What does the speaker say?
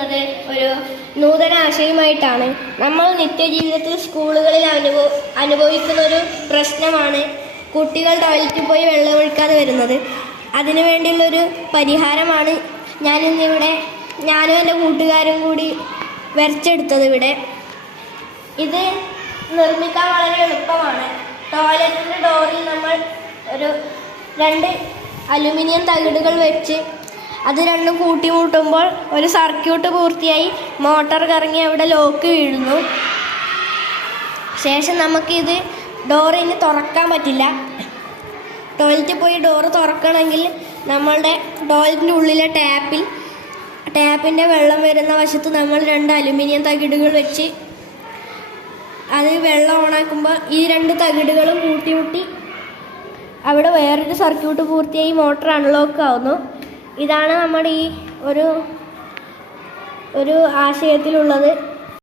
വന്നിരിക്കുന്നത് ഒരു നൂതന ആശയമായിട്ടാണ്. നമ്മൾ നിത്യജീവിതത്തിൽ സ്കൂളുകളിൽ അനുഭവിക്കുന്ന ഒരു പ്രശ്നമാണ് കുട്ടികൾ ടോയ്ലറ്റിൽ പോയി വെള്ളം ഒഴിക്കാതെ വരുന്നത്. അതിനു വേണ്ടിയുള്ളൊരു പരിഹാരമാണ് ഞാനും എൻ്റെ കൂട്ടുകാരും കൂടി വരച്ചെടുത്തത്. ഇത് നിർമ്മിക്കാൻ വളരെ എളുപ്പമാണ്. ടോയ്ലറ്റിൻ്റെ ഡോറിൽ നമ്മൾ ഒരു 2 അലുമിനിയം തകിടുകൾ വെച്ച് അത് രണ്ടും കൂട്ടിമുട്ടുമ്പോൾ ഒരു സർക്യൂട്ട് പൂർത്തിയായി മോട്ടോർ കറങ്ങി അവിടെ ലോക്ക് വീഴുന്നു. ശേഷം നമുക്കിത് ഡോറിന് തുറക്കാൻ പറ്റില്ല. ടോയ്ലറ്റിൽ പോയി ഡോറ് തുറക്കണമെങ്കിൽ നമ്മളുടെ ടോയ്ലറ്റിൻ്റെ ഉള്ളിലെ ടാപ്പിൻ്റെ വെള്ളം വരുന്ന വശത്ത് നമ്മൾ 2 അലുമിനിയം തകിടുകൾ വെച്ച് അത് വെള്ളം ഓണാക്കുമ്പോൾ ഈ 2 തകിടുകളും കൂട്ടിമുട്ടി അവിടെ വേറൊരു സർക്യൂട്ട് പൂർത്തിയായി മോട്ടോർ അൺലോക്ക് ആവുന്നു. ഇതാണ് നമ്മുടെ ഈ ഒരു ആശയത്തിലുള്ളത്.